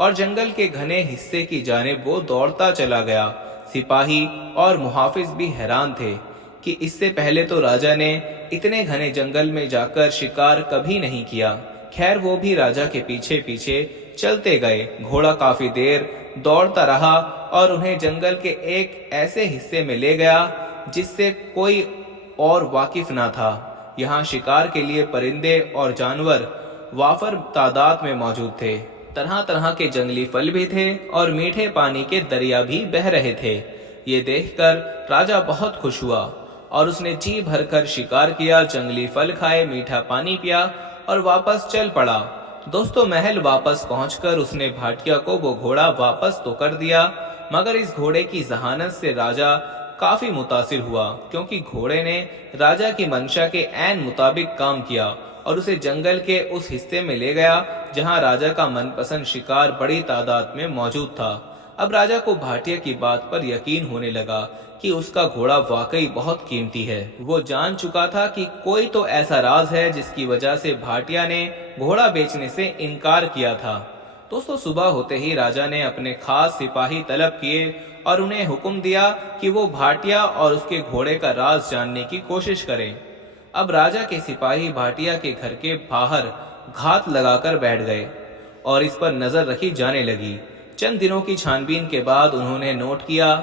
اور جنگل کے گھنے حصے کی جانب وہ دوڑتا چلا گیا۔ سپاہی اور محافظ بھی حیران تھے کہ اس سے پہلے تو راجا نے اتنے گھنے جنگل میں جا کر شکار کبھی نہیں کیا۔ خیر وہ بھی راجا کے پیچھے پیچھے چلتے گئے۔ گھوڑا کافی دیر دوڑتا رہا اور انہیں جنگل کے ایک ایسے حصے میں لے گیا جس سے کوئی اور واقف نہ تھا۔ یہاں شکار کے لیے پرندے اور جانور وافر تعداد میں موجود تھے۔ طرح طرح کے جنگلی پھل بھی تھے اور میٹھے پانی کے دریا بھی بہہ رہے تھے۔ یہ دیکھ کر راجا بہت خوش ہوا اور اس نے جی بھر کر شکار کیا، جنگلی پھل کھائے، میٹھا پانی پیا اور واپس چل پڑا۔ دوستو محل واپس پہنچ کر اس نے بھاٹیا کو وہ گھوڑا واپس تو کر دیا، مگر اس گھوڑے کی ذہانت سے راجا کافی متاثر ہوا، کیونکہ گھوڑے نے راجا کی منشا کے عین مطابق کام کیا اور اسے جنگل کے اس حصے میں لے گیا جہاں راجا کا من پسند شکار بڑی تعداد میں موجود تھا۔ اب راجا کو بھاٹیا کی بات پر یقین ہونے لگا کہ اس کا گھوڑا واقعی بہت قیمتی ہے۔ وہ جان چکا تھا کہ کوئی تو ایسا راز ہے جس کی وجہ سے بھاٹیا نے گھوڑا بیچنے سے انکار کیا تھا۔ دوستو صبح ہوتے ہی راجا نے اپنے خاص سپاہی طلب کیے اور انہیں حکم دیا کہ وہ بھاٹیا اور اس کے گھوڑے کا راز جاننے کی کوشش کریں۔ اب راجا کے سپاہی بھاٹیا کے گھر کے باہر گھات لگا کر بیٹھ گئے اور اس پر نظر رکھی جانے لگی۔ چند دنوں کی چھان بین کے بعد انہوں نے نوٹ کیا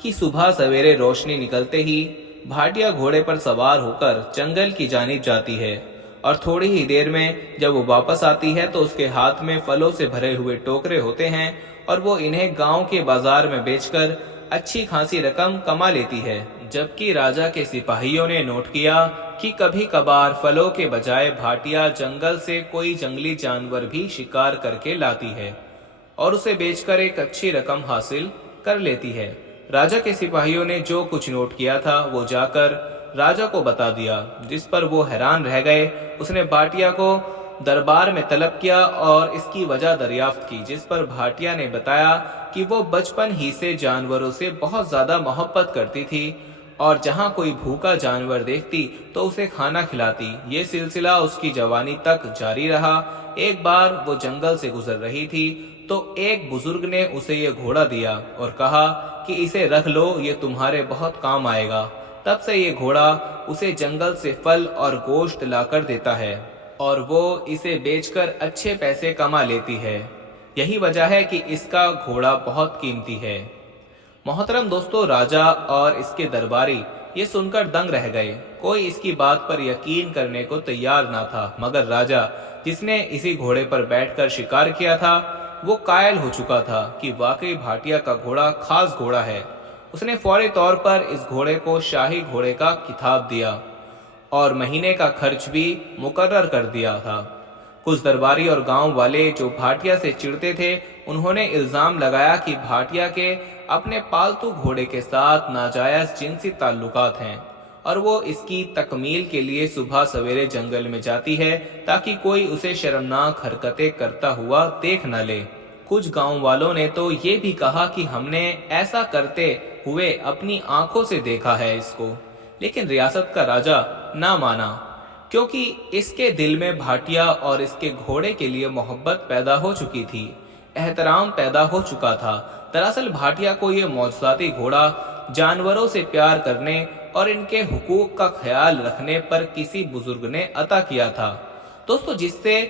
کہ صبح سویرے روشنی نکلتے ہی بھاٹیا گھوڑے پر سوار ہو کر جنگل کی جانب جاتی ہے اور تھوڑی ہی دیر میں جب وہ واپس آتی ہے تو اس کے ہاتھ میں پھلوں سے بھرے ہوئے ٹوکرے ہوتے ہیں اور وہ انہیں گاؤں کے بازار میں بیچ کر اچھی خاصی رقم کما لیتی ہے۔ جبکہ راجا کے سپاہیوں نے نوٹ کیا کہ کبھی کبھار پھلوں کے بجائے بھاٹیا جنگل سے کوئی جنگلی جانور بھی شکار کر کے لاتی ہے اور اسے بیچ کر ایک اچھی رقم حاصل کر لیتی ہے۔ راجا کے سپاہیوں نے جو کچھ نوٹ کیا تھا وہ جا کر راجا کو بتا دیا، جس پر وہ حیران رہ گئے۔ اس نے بھاٹیا کو دربار میں طلب کیا اور اس کی وجہ دریافت کی، جس پر بھاٹیا نے بتایا کہ وہ بچپن ہی سے جانوروں سے بہت زیادہ محبت کرتی تھی اور جہاں کوئی بھوکا جانور دیکھتی تو اسے کھانا کھلاتی۔ یہ سلسلہ اس کی جوانی تک جاری رہا۔ ایک بار وہ جنگل سے گزر رہی تھی تو ایک بزرگ نے اسے یہ گھوڑا دیا اور کہا کہ اسے رکھ لو، یہ تمہارے بہت کام آئے گا۔ تب سے یہ گھوڑا اسے جنگل سے پھل اور گوشت لا کر دیتا ہے اور وہ اسے بیچ کر اچھے پیسے کما لیتی ہے۔ یہی وجہ ہے کہ اس کا گھوڑا بہت قیمتی ہے۔ محترم دوستو، راجا اور اس کے درباری یہ سن کر دنگ رہ گئے۔ کوئی اس کی بات پر یقین کرنے کو تیار نہ تھا، مگر راجا جس نے اسی گھوڑے پر بیٹھ کر شکار کیا تھا وہ قائل ہو چکا تھا کہ واقعی بھاٹیا کا گھوڑا خاص گھوڑا ہے۔ اس نے فوری طور پر اس گھوڑے کو شاہی گھوڑے کا خطاب دیا اور مہینے کا خرچ بھی مقرر کر دیا تھا۔ کچھ درباری اور گاؤں والے جو بھاٹیا سے چڑھتے تھے انہوں نے الزام لگایا کہ بھاٹیا کے اپنے پالتو گھوڑے کے ساتھ ناجائز جنسی تعلقات ہیں اور وہ اس کی تکمیل کے لیے صبح سویرے جنگل میں جاتی ہے تاکہ کوئی اسے شرمناک حرکتیں کرتا ہوا دیکھ نہ لے۔ کچھ گاؤں والوں نے تو یہ بھی کہا کہ ہم نے ایسا کرتے ہوئے اپنی آنکھوں سے دیکھا ہے اس کو، لیکن ریاست کا راجا نہ مانا کیونکہ اس کے دل میں بھاٹیا اور اس کے گھوڑے کے لیے محبت پیدا ہو چکی تھی، احترام پیدا ہو چکا تھا۔ دراصل بھاٹیا کو یہ معجزاتی گھوڑا جانوروں سے پیار کرنے اور ان کے حقوق کا خیال رکھنے پر کسی بزرگ نے عطا کیا تھا۔ دوستو جس سے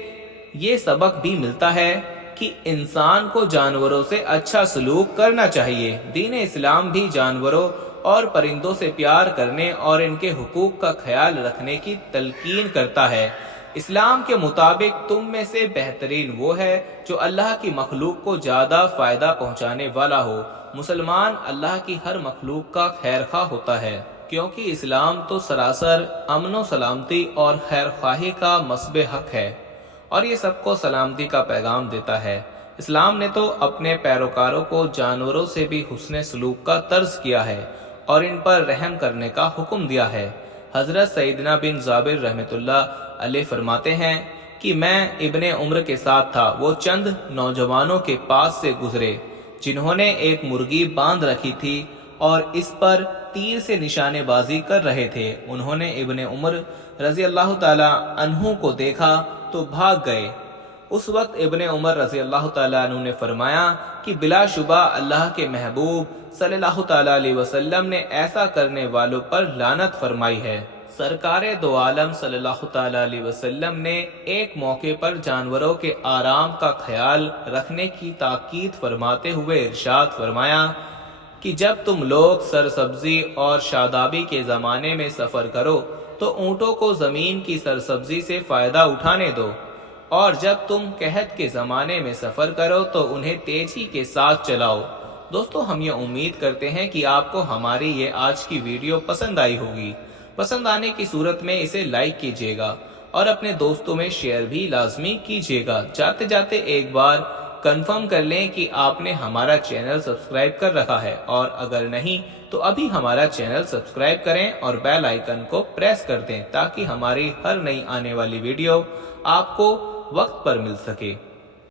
یہ سبق بھی ملتا ہے کہ انسان کو جانوروں سے اچھا سلوک کرنا چاہیے۔ دین اسلام بھی جانوروں اور پرندوں سے پیار کرنے اور ان کے حقوق کا خیال رکھنے کی تلقین کرتا ہے۔ اسلام کے مطابق تم میں سے بہترین وہ ہے جو اللہ کی مخلوق کو زیادہ فائدہ پہنچانے والا ہو۔ مسلمان اللہ کی ہر مخلوق کا خیر خواہ ہوتا ہے، کیونکہ اسلام تو سراسر امن و سلامتی اور خیر خواہی کا مصب حق ہے اور یہ سب کو سلامتی کا پیغام دیتا ہے۔ اسلام نے تو اپنے پیروکاروں کو جانوروں سے بھی حسن سلوک کا طرز کیا ہے اور ان پر رحم کرنے کا حکم دیا ہے۔ حضرت سیدنا بن جابر رحمۃ اللہ علیہ فرماتے ہیں کہ میں ابن عمر کے ساتھ تھا، وہ چند نوجوانوں کے پاس سے گزرے جنہوں نے ایک مرغی باندھ رکھی تھی اور اس پر تیر سے نشانے بازی کر رہے تھے۔ انہوں نے ابن عمر رضی اللہ تعالی عنہ کو دیکھا تو بھاگ گئے اس وقت ابن عمر رضی اللہ تعالیٰ عنہ نے فرمایا کہ بلا شبہ اللہ کے محبوب صلی اللہ تعالیٰ علیہ وسلم نے ایسا کرنے والوں پر لعنت فرمائی ہے۔ سرکار دو عالم صلی اللہ تعالیٰ علیہ وسلم نے ایک موقع پر جانوروں کے آرام کا خیال رکھنے کی تاکید فرماتے ہوئے ارشاد فرمایا کہ جب تم لوگ سرسبزی اور شادابی کے زمانے میں سفر کرو تو اونٹوں کو زمین کی سرسبزی سے فائدہ اٹھانے دو، اور جب تم قحط کے زمانے میں سفر کرو تو انہیں تیزی کے ساتھ چلاؤ۔ دوستو، ہم یہ امید کرتے ہیں کہ آپ کو ہماری یہ آج کی ویڈیو پسند آئی ہوگی۔ پسند آنے کی صورت میں اسے لائک کیجیے گا اور اپنے دوستوں میں شیئر بھی لازمی کیجیے گا۔ جاتے جاتے ایک بار کنفرم کر لیں کہ آپ نے ہمارا چینل سبسکرائب کر رکھا ہے، اور اگر نہیں تو ابھی ہمارا چینل سبسکرائب کریں اور بیل آئیکن کو پریس کر دیں تاکہ ہماری ہر نئی آنے والی ویڈیو آپ کو وقت پر مل سکے۔